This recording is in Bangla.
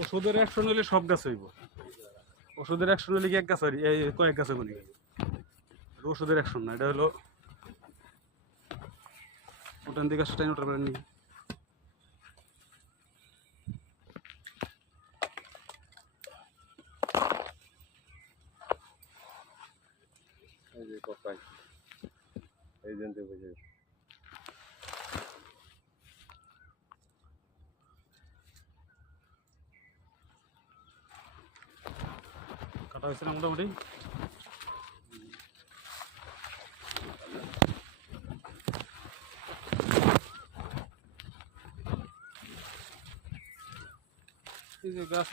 ওষুধের অ্যাকশন হলে সব গাছ হইব। ওষুধের অ্যাকশন হলে কি এক গাছ এই কয়েক গাছে বলি ওষুধের অ্যাকশন না, এটা হলো ওটান দিকে গাছটাই ওটার পারেন নি। এই যে কোথায় এই জানতে বুঝে কাটা হয়েছে না মোটামুটি। এই যে গাছ